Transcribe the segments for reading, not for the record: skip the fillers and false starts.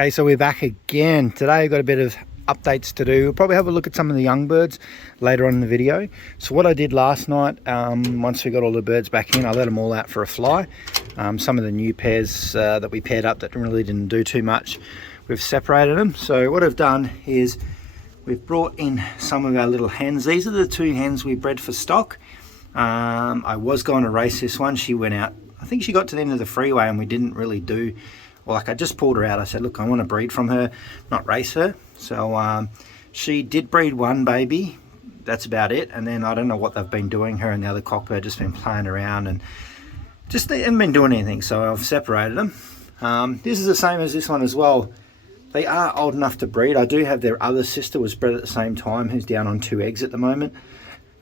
Okay, so we're back again. Today I've got a bit of updates to do. We'll probably have a look at some of the young birds later on in the video. So what I did last night, once we got all the birds back in, I let them all out for a fly. Some of the new pairs that we paired up that really didn't do too much, we've separated them. So what I've done is we've brought in some of our little hens. These are the two hens we bred for stock. I was going to race this one. She went out, I think she got to the end of the freeway and we didn't really do, like I just pulled her out. I said, look, I want to breed from her, not race her. So she did breed one baby. That's about it. And then I don't know what they've been doing. Her and the other cockbird just been playing around and just they haven't been doing anything. So I've separated them. This is the same as this one as well. They are old enough to breed. I do have their other sister was bred at the same time, who's down on 2 eggs at the moment.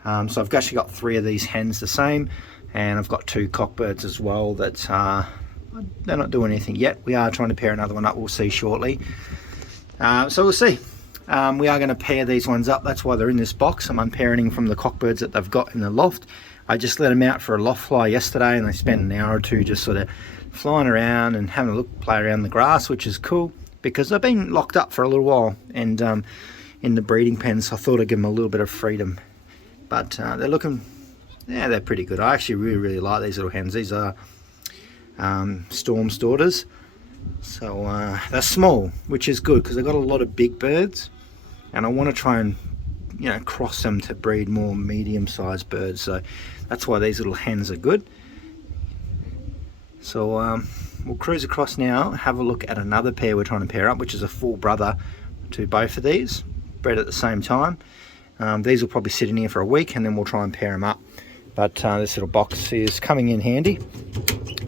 So I've actually got 3 of these hens the same, and I've got 2 cockbirds as well that they're not doing anything yet. We are trying to pair another one up. We'll see shortly. So we'll see. We are going to pair these ones up. That's why they're in this box. I'm unpairing from the cockbirds that they've got in the loft. I just let them out for a loft fly yesterday, and they spent an hour or two just sort of flying around and having a look, play around the grass, which is cool because they've been locked up for a little while and in the breeding pens. So I thought I'd give them a little bit of freedom. But they're looking, yeah, they're pretty good. I actually really like these little hens. These are Storm's daughters. So they're small, which is good because they've got a lot of big birds, and I want to try and, you know, cross them to breed more medium-sized birds. So that's why these little hens are good. So we'll cruise across now, have a look at another pair we're trying to pair up, which is a full brother to both of these, bred at the same time. These will probably sit in here for a week and then we'll try and pair them up. But this little box is coming in handy.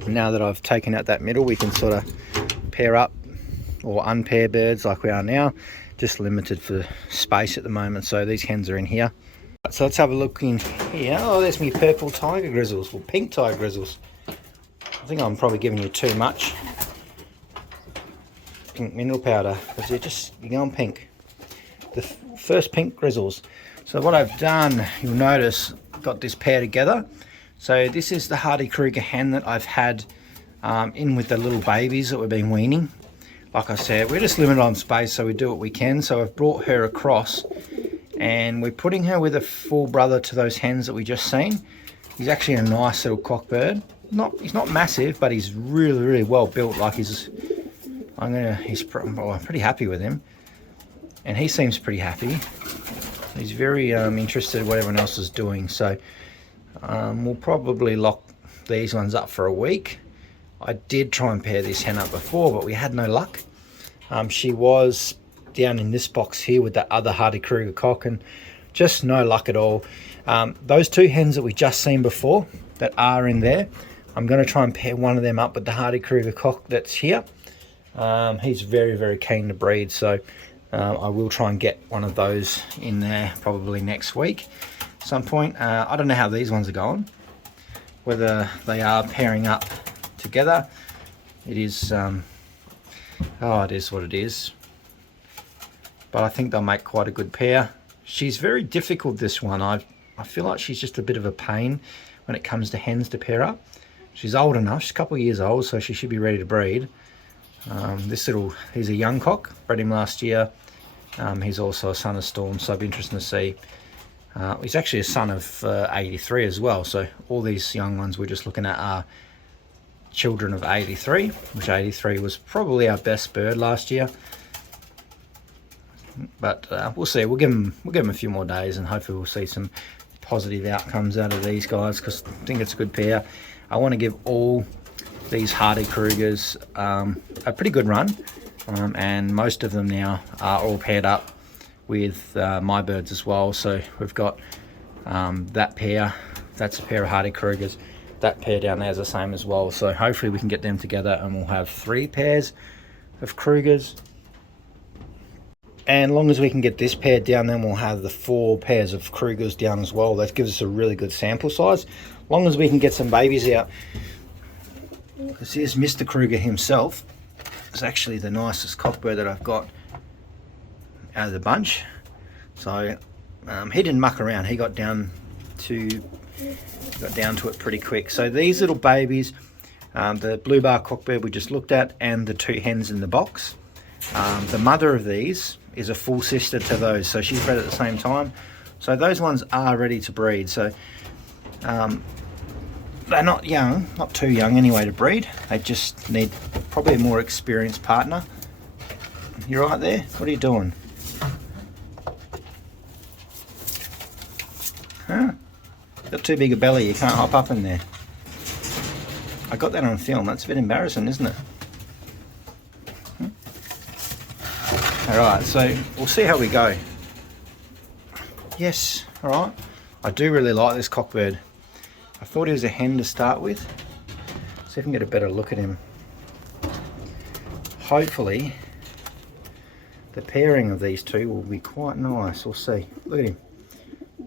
Now that I've taken out that middle, we can sort of pair up or unpair birds like we are now. Just limited for space at the moment, so these hens are in here. So let's have a look in here. Oh, there's me purple tiger grizzles, or pink tiger grizzles. I think I'm probably giving you too much pink mineral powder because you're going pink. The first pink grizzles. So what I've done, you'll notice, got this pair together. So this is the Hardy Kruger hen that I've had in with the little babies that we've been weaning. Like I said, we're just limited on space, so we do what we can. So I've brought her across and we're putting her with a full brother to those hens that we just seen. He's actually a nice little cockbird. He's not massive, but he's really well built. Like I'm pretty happy with him, and he seems pretty happy. He's very interested in what everyone else is doing. So we'll probably lock these ones up for a week. I did try and pair this hen up before, but we had no luck. She was down in this box here with that other Hardy Kruger cock, and just no luck at all. Those 2 hens that we just seen before that are in there, I'm going to try and pair one of them up with the Hardy Kruger cock that's here. He's very keen to breed, so I will try and get one of those in there probably next week at some point. I don't know how these ones are going, whether they are pairing up together. It is it is what it is, but I think they'll make quite a good pair. She's very difficult, this one. I feel like she's just a bit of a pain when it comes to hens to pair up. She's old enough, she's a couple of years old, so she should be ready to breed. He's a young cock, bred him last year. He's also a son of Storm, so it'll be interesting to see. He's actually a son of 83 as well, so all these young ones we're just looking at are children of 83, which 83 was probably our best bird last year. But we'll see. We'll give them a few more days, and hopefully we'll see some positive outcomes out of these guys, because I think it's a good pair. I want to give all these Hardy Krugers a pretty good run, and most of them now are all paired up with my birds as well. So we've got that pair, that's a pair of Hardy Krugers. That pair down there is the same as well. So hopefully we can get them together and we'll have 3 pairs of Krugers. And as long as we can get this pair down, then we'll have the 4 pairs of Krugers down as well. That gives us a really good sample size. As long as we can get some babies out. Because here's Mr. Kruger himself. It's actually the nicest cockbird that I've got out of the bunch. So he didn't muck around. He got down to it pretty quick. So these little babies, the blue bar cockbird we just looked at, and the 2 hens in the box, The mother of these is a full sister to those, so she's bred at the same time. So those ones are ready to breed. So they're not young, not too young anyway to breed. They just need probably a more experienced partner. You're right there? What are you doing? Huh? Got too big a belly, you can't hop up in there. I got that on film. That's a bit embarrassing, isn't it? Alright, so we'll see how we go. Yes, alright. I do really like this cockbird. I thought he was a hen to start with. See if I can get a better look at him. Hopefully, the pairing of these two will be quite nice. We'll see. Look at him.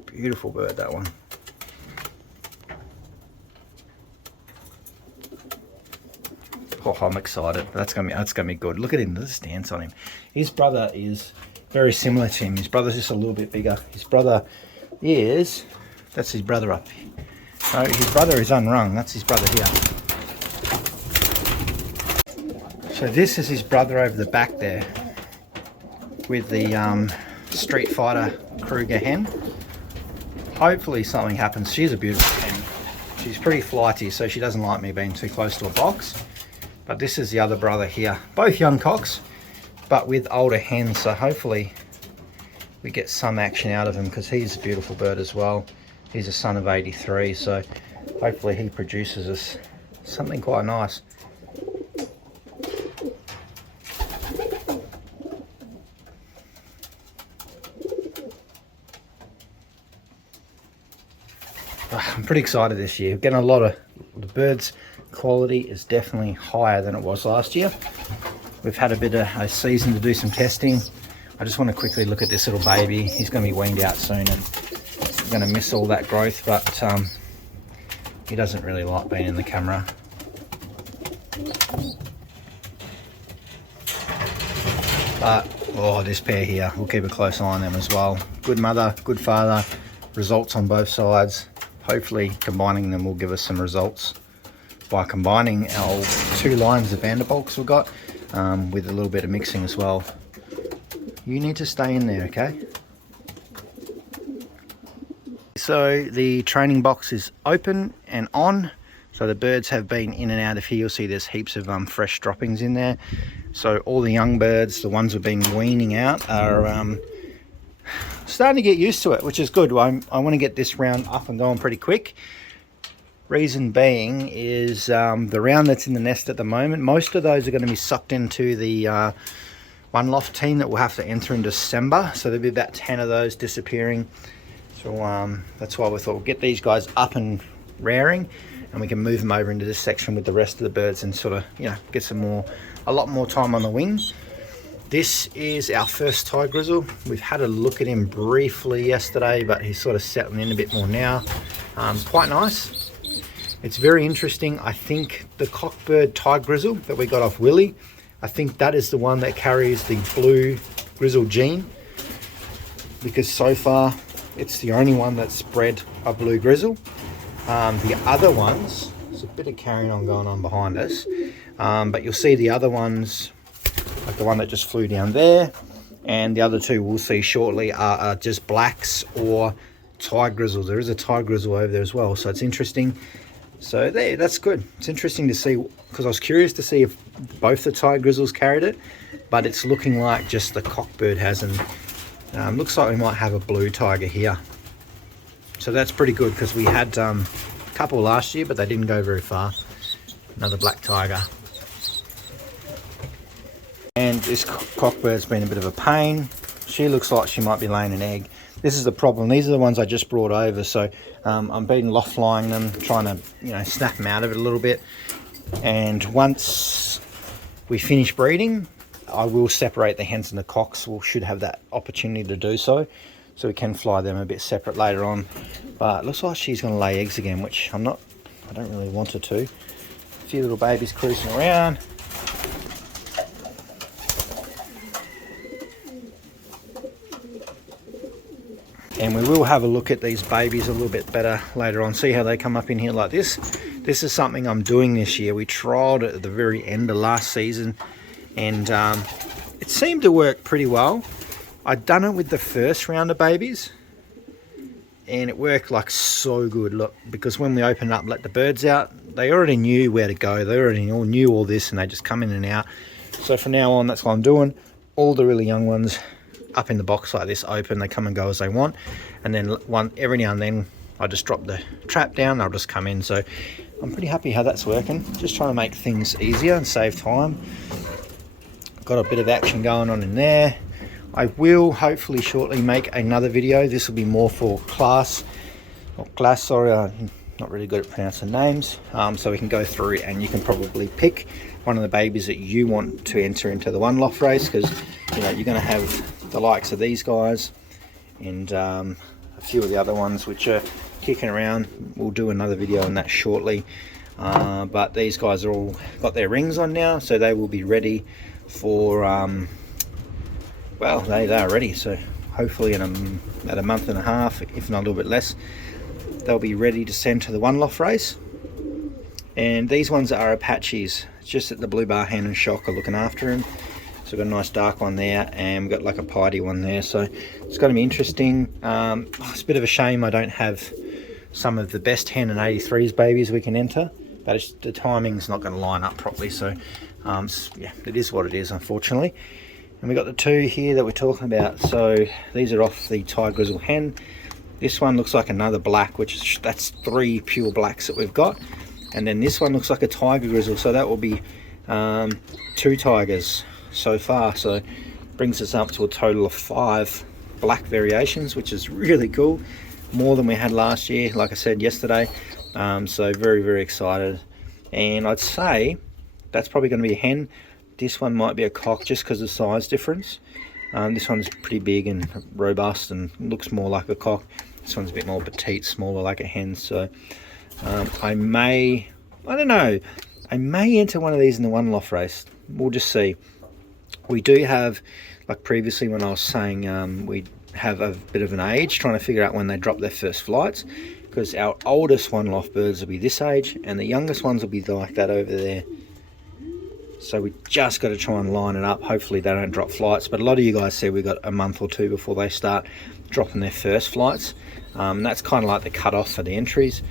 Beautiful bird, that one. Oh, I'm excited. That's gonna be good. Look at him. There's a stance on him. His brother is very similar to him. His brother's just a little bit bigger. His brother is, that's his brother up here. So his brother is unrung. That's his brother here. So this is his brother over the back there with the Street Fighter Kruger hen. Hopefully something happens. She's a beautiful hen. She's pretty flighty, so she doesn't like me being too close to a box. But this is the other brother here. Both young cocks, but with older hens, so hopefully we get some action out of him, because he's a beautiful bird as well. He's a son of 83, so hopefully he produces us something quite nice. I'm pretty excited this year. We're getting a lot of, the birds quality is definitely higher than it was last year. We've had a bit of a season to do some testing. I just want to quickly look at this little baby. He's going to be weaned out soon, and I'm going to miss all that growth, but he doesn't really like being in the camera. But oh, this pair here, we'll keep a close eye on them as well. Good mother, good father, results on both sides. Hopefully combining them will give us some results by combining our 2 lines of Vanderbilks we've got with a little bit of mixing as well. You need to stay in there, okay? So the training box is open and on. So the birds have been in and out of here. You'll see there's heaps of fresh droppings in there. So all the young birds, the ones we've been weaning out, are starting to get used to it, which is good. I want to get this round up and going pretty quick. Reason being is the round that's in the nest at the moment, most of those are going to be sucked into the one loft team that we'll have to enter in December. So there'll be about 10 of those disappearing. So that's why we thought we'll get these guys up and rearing, and we can move them over into this section with the rest of the birds and sort of, you know, get a lot more time on the wing. This is our first Thai grizzle. We've had a look at him briefly yesterday, but he's sort of settling in a bit more now. Quite nice. It's very interesting. I think the cockbird Thai grizzle that we got off Willie, I think that is the one that carries the blue grizzle gene, because so far it's the only one that's bred a blue grizzle. The other ones, there's a bit of carrying on going on behind us, but you'll see the other ones, like the one that just flew down there, and the other 2 we'll see shortly are just blacks or Thai grizzles. There is a Thai grizzle over there as well, so it's interesting. So there, that's good. It's interesting to see, because I was curious to see if both the Thai grizzles carried it, but it's looking like just the cockbird has, and looks like we might have a blue tiger here. So that's pretty good, because we had a couple last year, but they didn't go very far. Another black tiger. And this cockbird's been a bit of a pain. She looks like she might be laying an egg. This is the problem. These are the ones I just brought over, so I'm been loft flying them, trying to, you know, snap them out of it a little bit. And once we finish breeding, I will separate the hens and the cocks. We should have that opportunity to do so we can fly them a bit separate later on. But it looks like she's going to lay eggs again, which I don't really want her to. A few little babies cruising around. And we will have a look at these babies a little bit better later on, see how they come up in here like this. This is something I'm doing this year. We trialled it at the very end of last season, and it seemed to work pretty well. I'd done it with the first round of babies, and it worked like so good. Look, because when we opened it up, let the birds out, they already knew where to go. They already all knew all this, and they just come in and out. So from now on, that's what I'm doing. All the really young ones up in the box like this, open. They come and go as they want, and then every now and then I just drop the trap down. They'll just come in. So I'm pretty happy how that's working. Just trying to make things easier and save time. Got a bit of action going on in there. I will hopefully shortly make another video. This will be more for class, sorry, I'm not really good at pronouncing names. So we can go through and you can probably pick one of the babies that you want to enter into the one loft race, because you know you're going to have the likes of these guys and a few of the other ones which are kicking around. We'll do another video on that shortly. But these guys are all got their rings on now, so they will be ready for well, they are ready, so hopefully in about a month and a half, if not a little bit less, they'll be ready to send to the one loft race. And these ones are Apaches. It's just that the blue bar hen and shock are looking after him. So we've got a nice dark one there, and we've got like a piety one there, so it's going to be interesting. It's a bit of a shame I don't have some of the best hen and 83s babies we can enter, but the timing's not going to line up properly, so yeah, it is what it is, unfortunately. And we've got the two here that we're talking about. So these are off the Tiger Grizzle hen. This one looks like another black, that's 3 pure blacks that we've got. And then this one looks like a Tiger Grizzle, so that will be 2 tigers so far. So brings us up to a total of 5 black variations, which is really cool. More than we had last year, like I said yesterday. So very, very excited. And I'd say that's probably going to be a hen. This one might be a cock just because of the size difference. This one's pretty big and robust and looks more like a cock. This one's a bit more petite, smaller like a hen. So I don't know, I may enter one of these in the one loft race. We'll just see. We do have, like previously when I was saying, we have a bit of an age, trying to figure out when they drop their first flights, because our oldest one loft birds will be this age and the youngest ones will be like that over there. So we just got to try and line it up. Hopefully they don't drop flights, but a lot of you guys said we've got a month or 2 before they start dropping their first flights. That's kind of like the cutoff for the entries.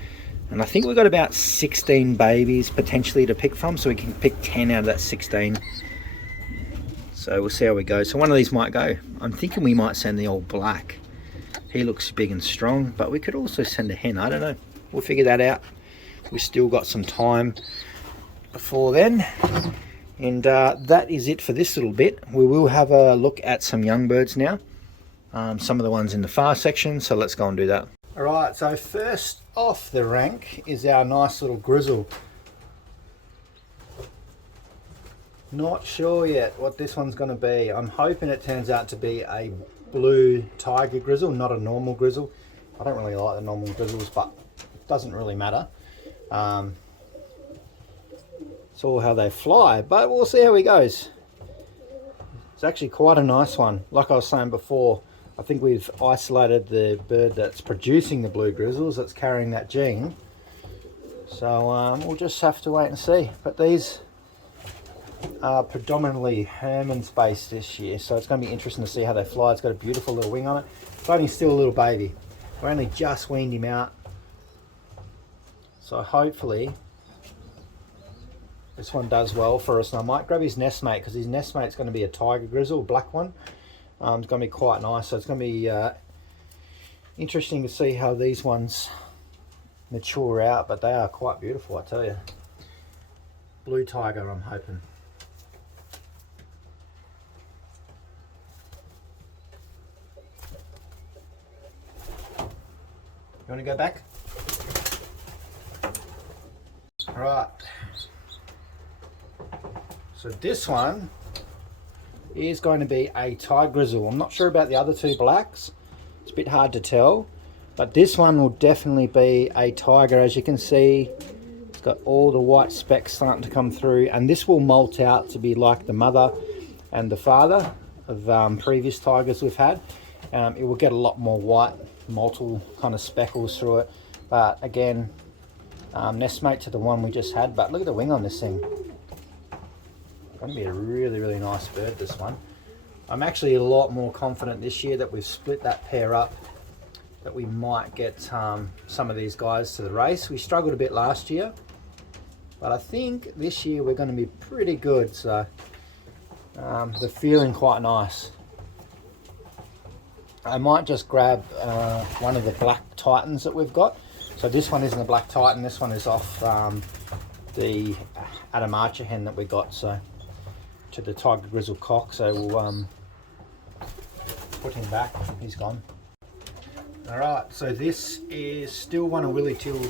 And I think we've got about 16 babies potentially to pick from, so we can pick 10 out of that 16. So we'll see how we go. So one of these might go. I'm thinking we might send the old black. He looks big and strong, but we could also send a hen. I don't know. We'll figure that out. We've still got some time before then. And that is it for this little bit. We will have a look at some young birds now. Some of the ones in the far section, so let's go and do that. Alright, so first off the rank is our nice little grizzle. Not sure yet what this one's going to be. I'm hoping it turns out to be a blue tiger grizzle, not a normal grizzle. I don't really like the normal grizzles, but it doesn't really matter. It's all how they fly, but we'll see how he goes. It's actually quite a nice one. Like I was saying before, I think we've isolated the bird that's producing the blue grizzles, that's carrying that gene. So we'll just have to wait and see. But these are predominantly Herman's based this year, so it's going to be interesting to see how they fly. It's got a beautiful little wing on it. It's only still a little baby. We only just weaned him out. So hopefully this one does well for us. And I might grab his nestmate, because his nestmate's going to be a tiger grizzle, a black one. It's going to be quite nice. So it's going to be interesting to see how these ones mature out, but they are quite beautiful, I tell you. Blue tiger, I'm hoping. You want to go back? All right. So this one is going to be a tiger grizzle. I'm not sure about the other 2 blacks. It's a bit hard to tell, but this one will definitely be a tiger. As you can see, it's got all the white specks starting to come through, and this will molt out to be like the mother and the father of previous tigers we've had. It will get a lot more white, multiple kind of speckles through it, but again, nestmate to the one we just had. But look at the wing on this thing. Going to be a really, really nice bird, this one. I'm actually a lot more confident this year that we've split that pair up, that we might get some of these guys to the race. We struggled a bit last year, but I think this year we're going to be pretty good, so they're feeling quite nice. I might just grab one of the black Titans that we've got. So this one isn't a black Titan, this one is off the Adam Archer hen that we got, so to the Tiger Grizzle cock. So we'll put him back, he's gone. Alright, so this is still one of Willie Till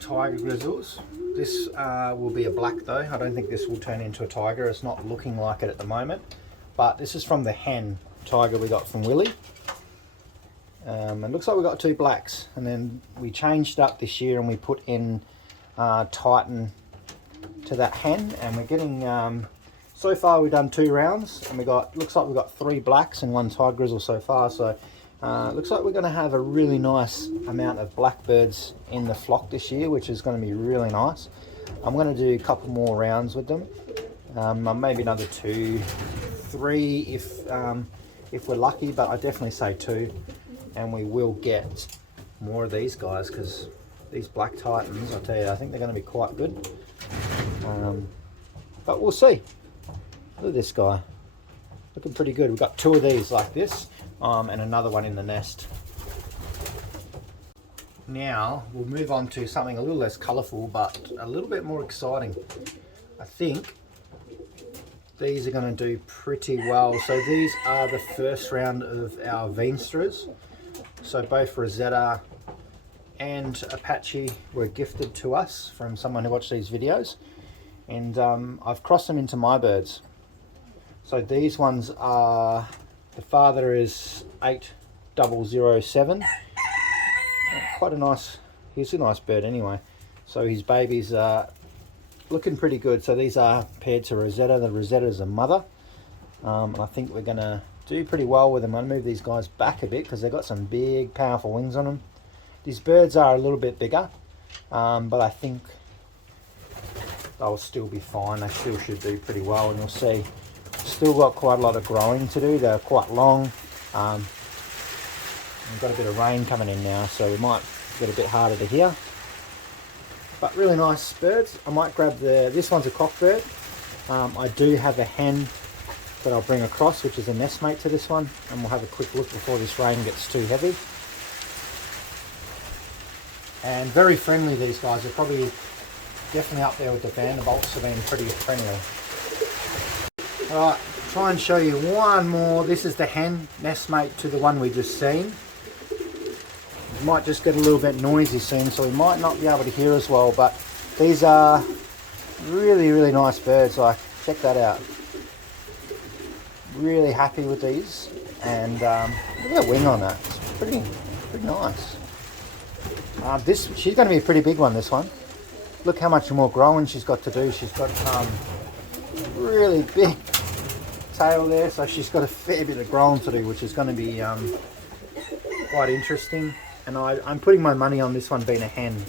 Tiger Grizzles. This will be a black though. I don't think this will turn into a tiger. It's not looking like it at the moment. But this is from the hen tiger we got from Willie. It looks like we got 2 blacks. And then we changed up this year and we put in Titan to that hen. And we're getting, so far we've done 2 rounds. And looks like we've got 3 blacks and 1 Tiger Grizzle so far. So looks like we're going to have a really nice amount of blackbirds in the flock this year, which is going to be really nice. I'm going to do a couple more rounds with them, maybe another 2, 3 if we're lucky, but I definitely say 2, and we will get more of these guys, because these black Titans, I tell you, I think they're going to be quite good. But we'll see. Look at this guy, looking pretty good. We've got 2 of these like this. And another one in the nest. Now we'll move on to something a little less colourful but a little bit more exciting. I think these are going to do pretty well. So these are the first round of our Veenstras. So both Rosetta and Apache were gifted to us from someone who watched these videos, and I've crossed them into my birds. So these ones are, the father is 8007. Quite a nice, he's a nice bird anyway. So his babies are looking pretty good. So these are paired to Rosetta. The Rosetta is a mother. And I think we're going to do pretty well with them. I'll move these guys back a bit because they've got some big, powerful wings on them. These birds are a little bit bigger, but I think they'll still be fine. They still should do pretty well, and you'll see still got quite a lot of growing to do. They're quite long. We've got a bit of rain coming in now, so we might get a bit harder to hear. But really nice birds. I might grab this one's a cock bird. I do have a hen that I'll bring across, which is a nest mate to this one, and we'll have a quick look before this rain gets too heavy. And very friendly, these guys. They're probably definitely up there with the Vanderbilts, have been pretty friendly. Alright, try and show you one more. This is the hen nest mate to the one we just seen. It might just get a little bit noisy soon, so we might not be able to hear as well, but these are really, really nice birds. Like, check that out. Really happy with these, and look at that wing on that. It's pretty nice. She's going to be a pretty big one, this one. Look how much more growing she's got to do. She's got really big tail there, so she's got a fair bit of growing to do, which is going to be quite interesting. And I'm putting my money on this one being a hen.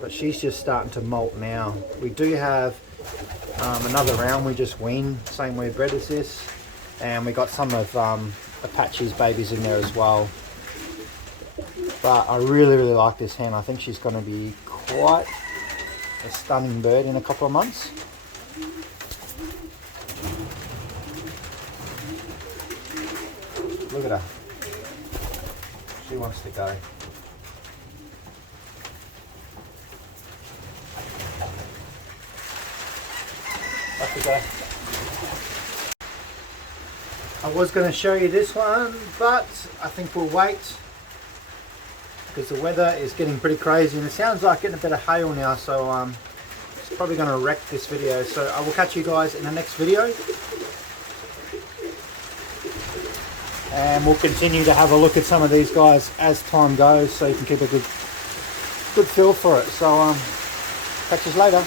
But she's just starting to molt now. We do have another round we just weaned, same way bred as this. And we got some of Apache's babies in there as well. But I really, really like this hen. I think she's going to be quite a stunning bird in a couple of months. Look at her. She wants to go. Off we go. I was going to show you this one, but I think we'll wait, because the weather is getting pretty crazy and it sounds like getting a bit of hail now, so it's probably going to wreck this video. So I will catch you guys in the next video, and we'll continue to have a look at some of these guys as time goes, so you can keep a good feel for it. So catch us later.